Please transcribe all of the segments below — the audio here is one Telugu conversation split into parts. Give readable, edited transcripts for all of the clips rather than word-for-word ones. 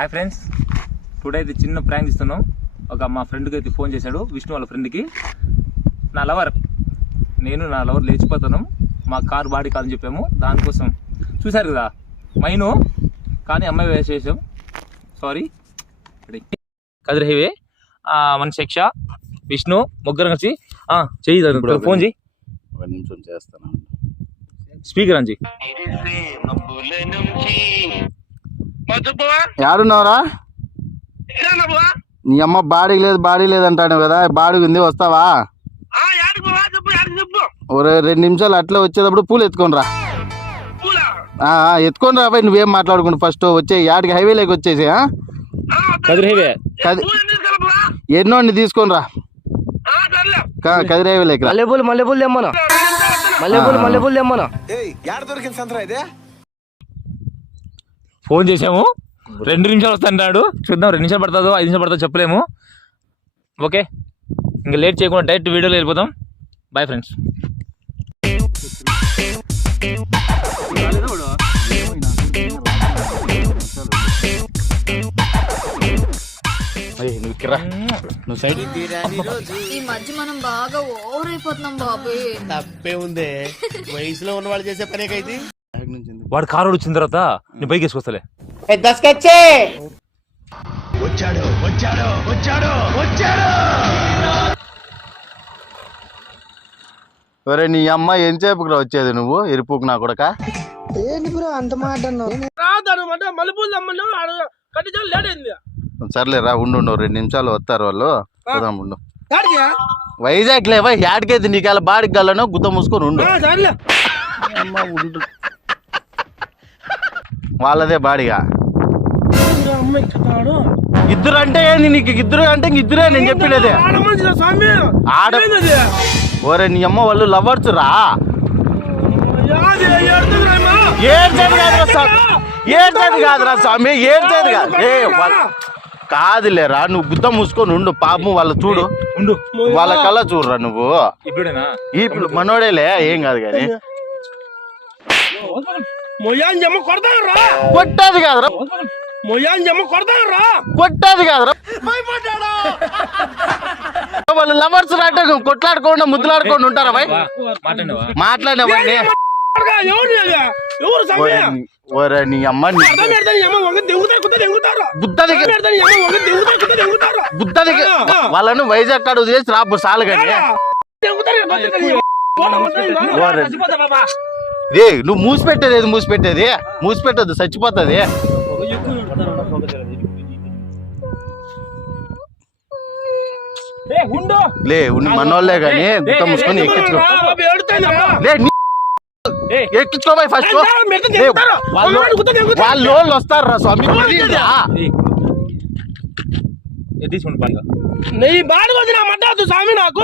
హాయ్ ఫ్రెండ్స్, టుడే అయితే చిన్న ప్రాంక్ ఇస్తున్నాం. మా ఫ్రెండ్కి అయితే ఫోన్ చేశాడు, విష్ణు వాళ్ళ ఫ్రెండ్కి. నా లవర్ లేచిపోతాను, మా కార్ బాడీ కాదని చెప్పాము. దానికోసం చూశారు కదా మైను, కానీ అమ్మాయి వేసేసాం. సారీ. కదిరి హైవే మన శిక్ష విష్ణు ముగ్గురు కలిసి చెయ్యి ఫోన్ చేయి. ఒక నిమిషం చేస్తాను. స్పీకర్ అంజీ. ఏడున్నావురా? నీ అమ్మ బాడీ లేదు అంటాను కదా, బాడీ ఉంది, వస్తావా? ఒరే 2 నిమిషాలు అట్లా వచ్చేటప్పుడు పూలు ఎత్తుకొని రా. ఎత్తుకొని రా బాయ్, నువ్వేం మాట్లాడుకుంటు. ఫస్ట్ వచ్చే యాడికి హైవేలోకి వచ్చేసి కదిరి హైవే ఎన్నోండి తీసుకొని రా. కదిరి హైవేలోకి రా. మల్లెపూలు తెమ్మను. మల్లెపూలు తెమ్మను. ఫోన్ చేసాము, 2 నిమిషాలు వస్తాడు. చూద్దాం, 2 నిమిషాలు పడుతుందో 5 నిమిషాలు పడుతుందో చెప్పలేము. ఓకే, ఇంకా లేట్ చేయకుండా డైరెక్ట్ వీడియోలో వెళ్ళిపోతాం. Bye friends. ఈ మధ్య మనం బాగా ఓవర్ అయిపోతున్నాం బాబు. తప్పే ఉందే, వయసులో ఉన్న వాళ్ళు చేసే పనేకైతే. వాడు కారు వచ్చిన తర్వాత నీ బైక్ వేసుకొస్తలే. ఒరే నీ అమ్మ ఏం చేపుకురా వచ్చేది నువ్వు, ఎరుపుకు నా కొడక. సర్లేరా, ఉండు 2 నిమిషాలు వస్తారు వాళ్ళు. చూద్దాం, ఉండు. వైజాగ్ లేవా, యాడికైతే నీకు బాడికి గలను గుద్ద మూసుకొని ఉండు. వాళ్ళదే బాడిగా. ఇద్దరు అంటే ఏంది నీకు? ఇద్దరు అంటే ఇద్దరే నేను చెప్పినదే. ఓరే నీ అమ్మ వాళ్ళు లవర్స్ రా. ఏడ్చేది కాదురా స్వామి, ఏడ్చేది కాదు. కాదులేరా, నువ్వు గుద్ద మూసుకొని ఉండు. పాపం వాళ్ళ చూడు, వాళ్ళ కళ్ళ చూడరా నువ్వు. ఇప్పుడు మనోడేలే, ఏం కాదు కానీ. కొట్టేది కాదురా, కొట్టేది కాదురా. వాళ్ళు లవర్స్ అంటే కొట్లాడుకోకుండా ముద్దులాడుకోండి ఉంటారా భయ్? మాట్లాడినవ్వండి. ఒరే నీ అమ్మ బుద్ధదికి వాళ్ళను వైజాగ్ కాడ వదిలేసి రాబు సాలు కానీ. నువ్వు మూసిపెట్టేది చచ్చిపోతుంది. మనోళ్ళే కానీ గుత్త మూసుకొని ఎక్కించుకోబాయి ఫస్ట్. వాళ్ళు వస్తారా స్వామి? నెయ్యి బాడికి వచ్చిన మడ్డదు స్వామి నాకు.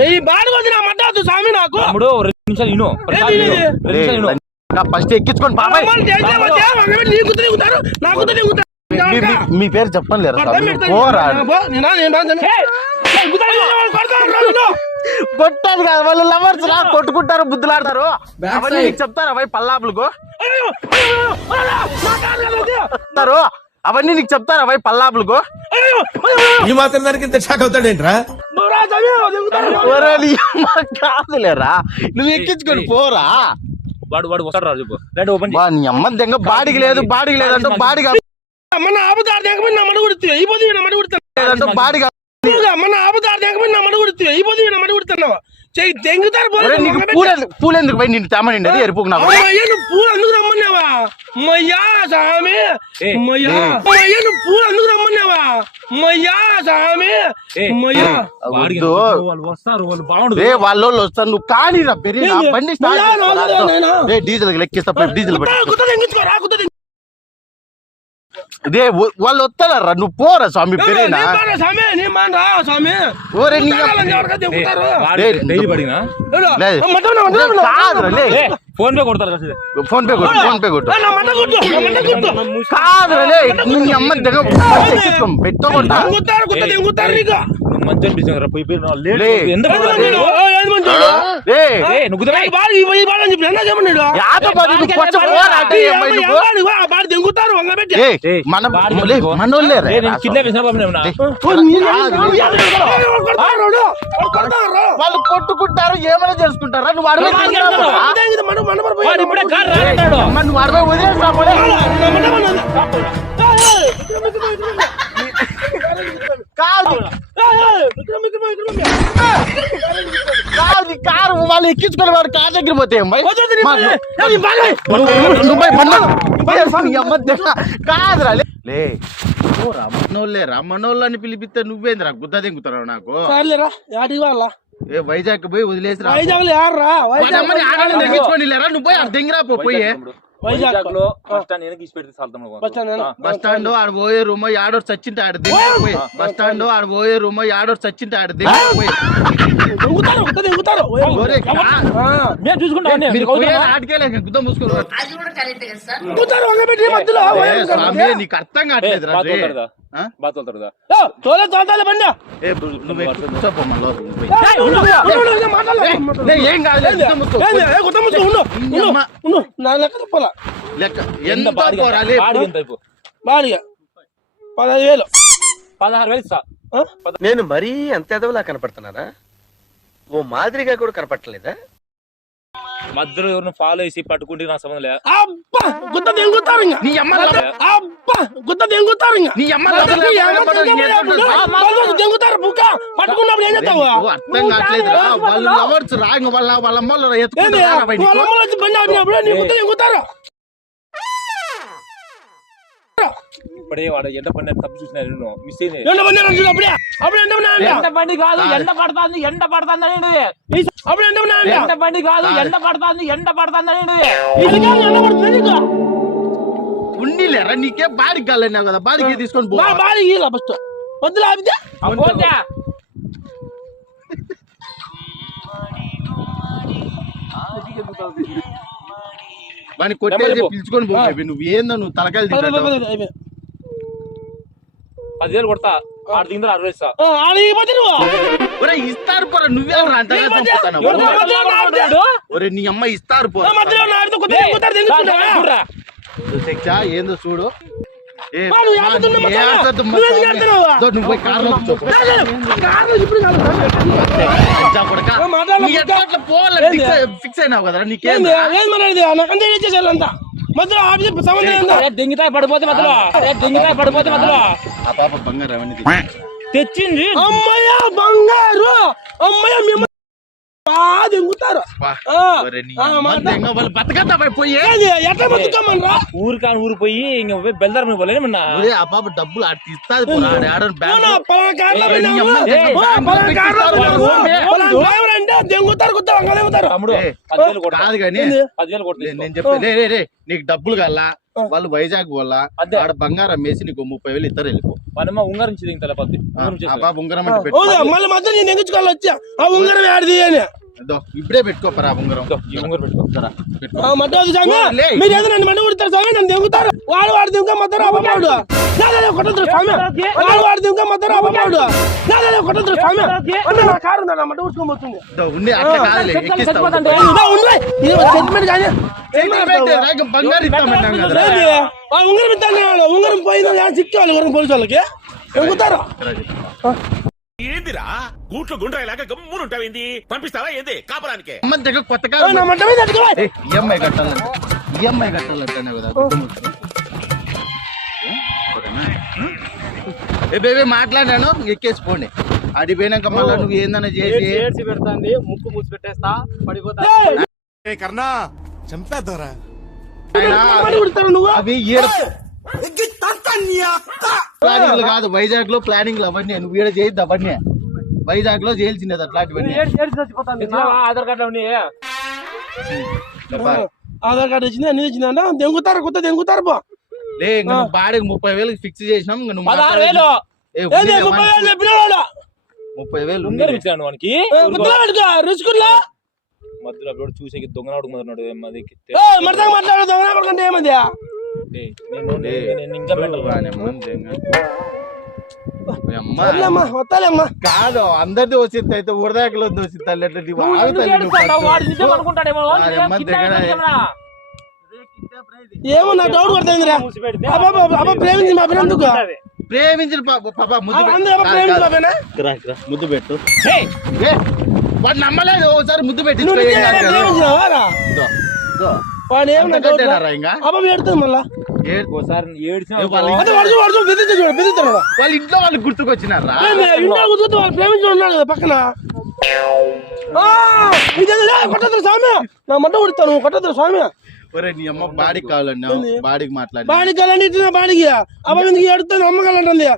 నెయ్యి బాడికి వచ్చిన మడ్డదు స్వామి నాకు. 2 నిమిషాలు ఫస్ట్ ఎక్కించుకోండి బాబాయ్. మీ పేరు చెప్పండి లేరా? కొట్టాది కాదు, వాళ్ళు లవర్స్ రా, కొట్టుకుంటారు, బుద్ధులాడతారు. అవన్నీ నీకు చెప్తారా భయ్? పల్లాపులకు అవన్నీ నీకు చెప్తారా భయ్? పల్లాపులకు ఈ మాత్రం దానికి ఇంత షాక్ అవుతాడేంట్రా? కాదులేరా, నువ్వు ఎక్కించుకొని పోరా. వాడు వస్తాడు రా, చెప్పు. నీ అమ్మ దెంగ బాడికి లేదు అంటే బాడిగా మన ఆపుతారు దగ్గర నా మడి కుడితే అయిపోతుంది. మడి కుడతాను బాడిగా మన ఆపుతారు దగ్గర నా మడి కుడితే అయిపోతుంది. మడి కుడతాను తెంగుతారు. పూలు ఎందుకు పోయి నిన్ను తెమ్మనండి, అది ఎరుపుకు నాకు. నువ్వు పూలు అందుకు రమ్మన్నావా? మయ్యా స్వామి, నువ్వు పూలు అందుకు రమ్మన్నావా? మయ్యా స్వామి, వాళ్ళు వస్తారు. నువ్వు కానీ బండి డీజిల్ లెక్కిస్తా, డీజిల్ ఇదే వాళ్ళు వస్తారా? నువ్వు పోరా స్వామి. పెరిగినా ఫోన్ పే కొడతారు. ఫోన్ పే కొట్టు. కాదురా, నీ అమ్మ పెట్టకుండా మంచి అనిపించింది రా పోయి లే. ఎందుకు ఏది మంచోడు? నువ్వు ఈ బాడ అని చెప్పి ఎన్నా చెప్పన్నాడు యాతో మరి నువ్వు కొచ్చ పోరా అంటే ఏమై నువ్వు? ఆ బాడ దెంగుతారు వంగబెట్టి ఏయ్, మనోళ్ళేరా కిడ్నాప్ చేసిన వాళ్ళు కొట్టుకుంటారు ఏమైనా చేసుకుంటారా నువ్వు అడవి నువ్వు అడవి వదిలేసా కాదు కాదు కారు వాళ్ళు ఎక్కించుకుని వాడు కార్ దగ్గర పోతే కాదురా లే రమ్మనోళ్ళని పిలిపిస్తే నువ్వేంద్రా గుద్ద దింగుతున్నావు నాకు ఏ వైజాగ్ పోయి వదిలేసి ఎక్కించుకొని లేరా నువ్వు పోయి దింగిరా పోయి వైజాగ్ లో బస్ స్టాండ్ ఆడ పోయే రూమ్ ఆడోడు చచ్చింటే ఆడ దిగిపోయి బస్ స్టాండ్ ఆడ పోయే రూమ్ ఆడోడు చచ్చింటే ఆడ దిగిపోయి గుద్ద మూసుకున్నారు నీకు అర్థం కావట్లేదు ఏం కాదు లెక్క ఎంత పోరాలి 15,000 16,000 ఇస్తా నేను మరీ అంత ఎదవలా కనపడుతున్నానా? ఓ మాదిరిగా కూడా కనపడలేదా? మధ్యలో ఎవరిని ఫాలో చేసి పట్టుకుంటే నా సంబంధం లేదు. అబ్బా గుద్ద దెంగుతారు ఇంకా నీ అమ్మ అబ్బా గుద్ద దెంగుతారు ఇంకా నీ అమ్మ దెంగుతారు బుక్క పట్టుకున్నప్పుడు ఏం చేస్తావు? అర్థం కావట్లేదు వాళ్ళు లవర్స్ రాంగ్ వాళ్ళ అమ్మలు బండి నీ గుద్ద దెంగుతారు. ఇప్పుడే వాడు ఎండ పండి తప్పు చూసిన మిస్ అయింది. ఎండ బండి కాదు ఎండ పడుతుంది ఎండ పడుతుంది ఎండ బండి కాదు ఎండ పడుతుంది ఉండిలేరా నీకే బాడికి కాలన్నావు కదా బాడికి తీసుకొని పో ఫస్ట్ పొద్దులు ఆపితే వాడిని కొట్టేసి పిలుచుకొని పోయి నువ్వు ఏందో నువ్వు తలకాయలు 10,000 కొడతా ఆడ దిగిందా 60 ఇస్తా ఇస్తారు పోరా నువ్వే ఒరే నీ అమ్మ ఇస్తారు పోరా ఏందో చూడు నువ్వు పోయి కార్లో ఫిక్స్ అయినావు కదా నీకేం దెంగితాయి పడిపోతే మధ్యలో ఆ పాప బంగారం అవన్నీ తెచ్చింది అమ్మయ్య బంగారు అమ్మయ్య దెంగుతారు వాళ్ళు బతకతా పోయి ఎట్లా బతుకమ్మరా ఊరు కాని ఊరు పోయి ఇంక బెల్దారం పోలేమన్నా ఆ పాప డబ్బులు ఇస్తుంది దెంగుతారు కాదు కానీ 10,000 కొట్టలేదు నేను చెప్పే నీకు డబ్బులు కల్లా వాళ్ళు వైజాగ్ పోలా ఆడ బంగారం వేసి నీకు 30,000 ఇద్దరు వెళ్ళిపో ఉంగరం దిగుతా ఆ పాప ఉంగరం అంటే మళ్ళీ మధ్య నేను ఎందుకు వచ్చా ఆ ఉంగరం ఆడిది అని ఇప్పుడే పెట్టుకోపరా ఉంగరం మీరు ఏదో నన్ను మండి కొడతారు స్వామి నన్ను దెంగుతారు వాడు దింక మొత్తం అబ్బమాడు కొట్టదు స్వామి వాడు దింక మొత్తం అబ్బమాడు కొట్టదు స్వామి అన్న నా కారు ఉందా మట్ట ఊరుకొని పోతుంది ఉంగరం ఇస్తాను ఉంగరం పోయిందో చిక్కేవాళ్ళు ఉంగరం పోలీసు వాళ్ళకి దెంగుతారు ఏందిరా గూట్లో గుండ్రాయిలాగా గమ్మునుంటావింది పంపిస్తావా ఏంది కాపరానికి కొత్త ఈఎంఐ కట్టాలంటానే కదా బేబీ మాట్లాడాను ఎక్కేసిపోండి అడిపోయినాక మళ్ళీ నువ్వు ఏందన్నా చేసి పెడతాంది ముక్కు మూసి పెట్టేస్తా పడిపోతా కర్ణా చంపేద్దారా అవి ప్లానింగ్ కాదు వైజాగ్ లో ప్లానింగ్ అవన్నీ నువ్వు ఈడ చేయొద్దు అవన్నీ వైజాగ్ లో చేయాల్సిందే అట్లాంటివన్నీ ఆధార్ కార్డు ఆధార్ కార్డు వచ్చింది అన్ని తెచ్చిందంట దెంగుతారు కొత్త దెంగుతారు పో లే బాడీకి 30,000 ఫిక్స్ చేసినాం 30,000 ఇచ్చాను వానికి రుచుకున్నా మధ్యలో చూసే దొంగనాడు మాట్లాడు దొంగనాడు కంటే ఏమది అమ్మా సర్లేమ్మా వస్తాలేమ్మా. కాదు అందరిది వచ్చింది అయితే ఉడదాకలో వచ్చింది తల్లి ఎట్లా నీవు ఆగు తల్లి నువ్వు ఏడుస్తావు? వాడు నిజం అనుకుంటాడేమో. వాడి అమ్మ దగ్గర ఏమో నా డౌట్ పడుతుందిరా. అబ్బా ప్రేమించి మా పేరు ఎందుకు ప్రేమించిన పాప ముద్దు అందరూ ప్రేమించి మా పేనా ముద్దు పెట్టు ఏయ్, ఏ, వాడు నమ్మలేదు ఒకసారి ముద్దు పెట్టి నువ్వు ప్రేమించినావారా? వాడు ఏమన్నా డౌట్ ఇంకా అబ్బా ఏడుతుంది మళ్ళా. ఒకసారి ఏడ్చినా వాళ్ళ అదే వాడు బెదిరిస్తాడు. వాళ్ళ ఇంట్లో వాళ్ళు గుర్తుకొచ్చినారా ఇంట్లో కుదిరితే వాళ్ళు ప్రేమించి ఉన్నాడు కదా పక్కన. కొట్టద్దు స్వామి, నా మంట కొడతాను కొట్టద్దు స్వామి. ఒరే నీ అమ్మ బాడీకి కావాలన్నా బాడీకి మాట్లాడి బాడికి అలాంటి ఇచ్చిన బాడికి అబ్బా ఎందుకు ఏడుతుంది అమ్మగలంటుంది.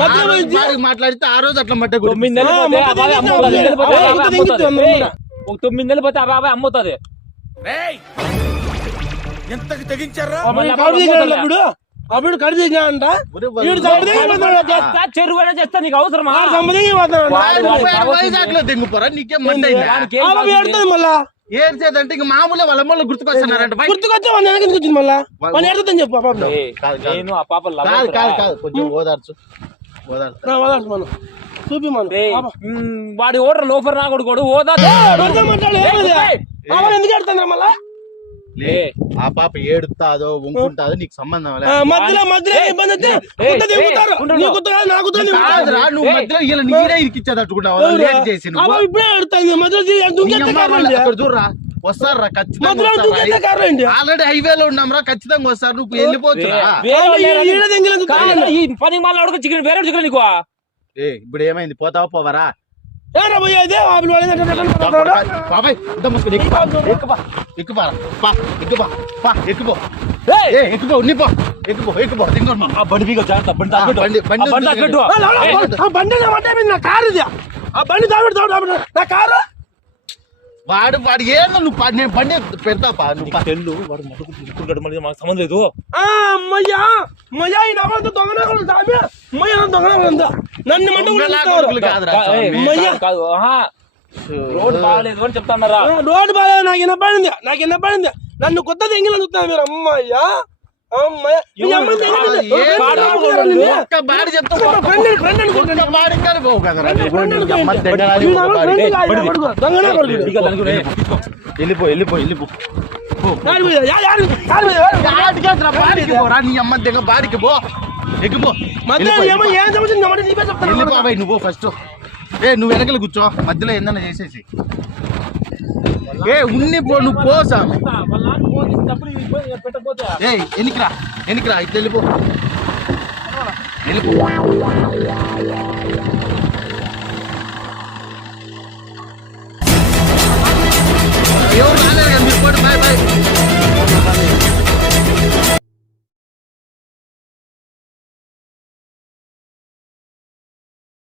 బాడీకి మాట్లాడితే ఆ రోజు అట్లా మట్ట 9 నెలలు పోతే ఆ బాబాయ్ అమ్ముతుంది. 9 నెలలు పోతే ఆ బాబాయ్ అమ్ముతుంది. ఏయ్, ఒక 9 నెలలు పోతే ఆ బాబాయ్ అమ్ముతుంది. రేయ్ ఎంతకి తెగించారా అప్పుడు అప్పుడు కడి చేసినాడంట. వీడు చేస్తా, చెరువైనా చేస్తా, నీకు అవసరమా? వైజాగ్ లో దింగిపోరా నీకేం మంట వాడికి ఏం కాదు. ఏడుతుంది మళ్ళా. ఏడ్చేదంటే ఇంక మామూలే వాళ్ళ అమ్మలు గుర్తుకొస్తున్నారంట గుర్తుకొచ్చా వాళ్ళ వెనక ఎందుకు వచ్చింది మళ్ళా. వాళ్ళు ఏడుతుందని చెప్పు పాప. ఏయ్, నేను ఆ పాప love కాదు కాదు అవుతురా? కాదు కొంచెం ఓదార్చు వదలచ్చు మనం చూపి మనం ఏయ్, వాడి ఓటర్ లోఫర్ నా కొడుకోడు ఓదా మాట్లాడు ఎందుకు ఏడుతున్నా మళ్ళా. లే ఆ పాప ఏడుతాదో వంకుంటాదో నీకు సంబంధం లే. మధ్యలో మధ్యలో ఇబ్బంది అయితే గుట్ట దిగుతారు. నీ గుట్ట కాదు, నా గుట్ట దిగుతారు. కాదురా, నువ్వు మధ్యలో ఇలా నీరే ఇరికిచ్చేదట్టుకుంటావు లేట్ చేసి నువ్వు. అబ్బా ఇప్పుడే ఏడుతుంది మధ్యలో నీ అమ్మ వాళ్ళు అక్కడ చూడరా వస్తారా ఖచ్చితంగా మధ్యలో వస్తారా? దుంకేస్తే కారణం ఏంటి? ఆల్రెడీ హైవేలో ఉన్నాంరా ఖచ్చితంగా వస్తారు నువ్వు వెళ్ళిపోవచ్చురా. ఈడ దింగినందుకు కారణం. ఈ పని మళ్ళీ అడుగు చికెన్ వేరే చికెన్ నీకు ఏ ఇప్పుడు ఏమైంది పోతావా పోవరా ఏరా పోయేది ఆపిల్ వాళ్ళు బాబాయ్ ఇంత మూసుకొని ఎక్కుపా ఎక్కుపా ఎక్కుపా పా ఎక్కుపా పా ఎక్కుపో ఏయ్, ఏ ఎక్కుపో ఉన్నిపో ఎక్కుపో ఎక్కుపో దింగోమ్మా ఆ బండి మీద జాగ్రత్త, బండి తాగట్టు. బండి ఆ బండి తాగట్టు. ఆ బండి నా మంట అయిపోయింది. నా కారు ఇది. ఆ బండి తాగుడు నా కారు. వాడు ఏందో నువ్వు నేను బండి పెడతా పా నువ్వు పా. తెల్లు వాడు మటుకు ముక్కుడు మళ్ళీ మాకు సంబంధం లేదు. అమ్మయ్యా ఈ నవ్వులతో దొంగనాకులు సామి అమ్మయ్య దొంగనాకులు నన్ను మంట దొంగలాగుడుకులు కాదురా ఏయ్, స్వామి. కాదు ఆహా, రోడ్ బాగాలేదు అని చెప్తాన్నారా? రోడ్డు బాగా నాకు వినపడింది నన్ను కొత్త దెంగిలు చూస్తున్నా మీరు. అమ్మయ్యా అమ్మయ్య మీ అమ్మ ఒక్క బాడి చెప్తా ఫ్రెండ్ అనుకుంటాను. ఒక్క బాడి కానీ పోవు కదరా నీ ఫ్రెండ్ నీ అమ్మ అనుకుంటా. తెగరాలి వీడు ఒక్క అమ్మ బాడి. ఫ్రెండ్ కాదు, నా కొడుకు. దొంగనాకులు వీడు. ఇక దానికి వెళ్ళిపో యాడి మీద, యాడి మీద. యాడికేద్రా బాడికి పోరా నీ అమ్మ దగ్గర బాడికి పో ఎక్కిపో మధ్యలో ఏమో ఏం సమస్య నమ్మటి నీపే చెప్తాను. వెళ్ళిపోబాయి నువ్వు ఫస్ట్ ఏ నువ్వు వెనకలు కూర్చో మధ్యలో ఏందన్నా చేసేసి ఏ ఉన్ని పో నువ్వు పో సామి వాళ్ళ నాన్న ఫోన్ చేసి డబ్బులు ఇవ్వకపోతే పెట్టకపోతే ఏ ఎనికిరా ఇట్లా వెళ్ళిపో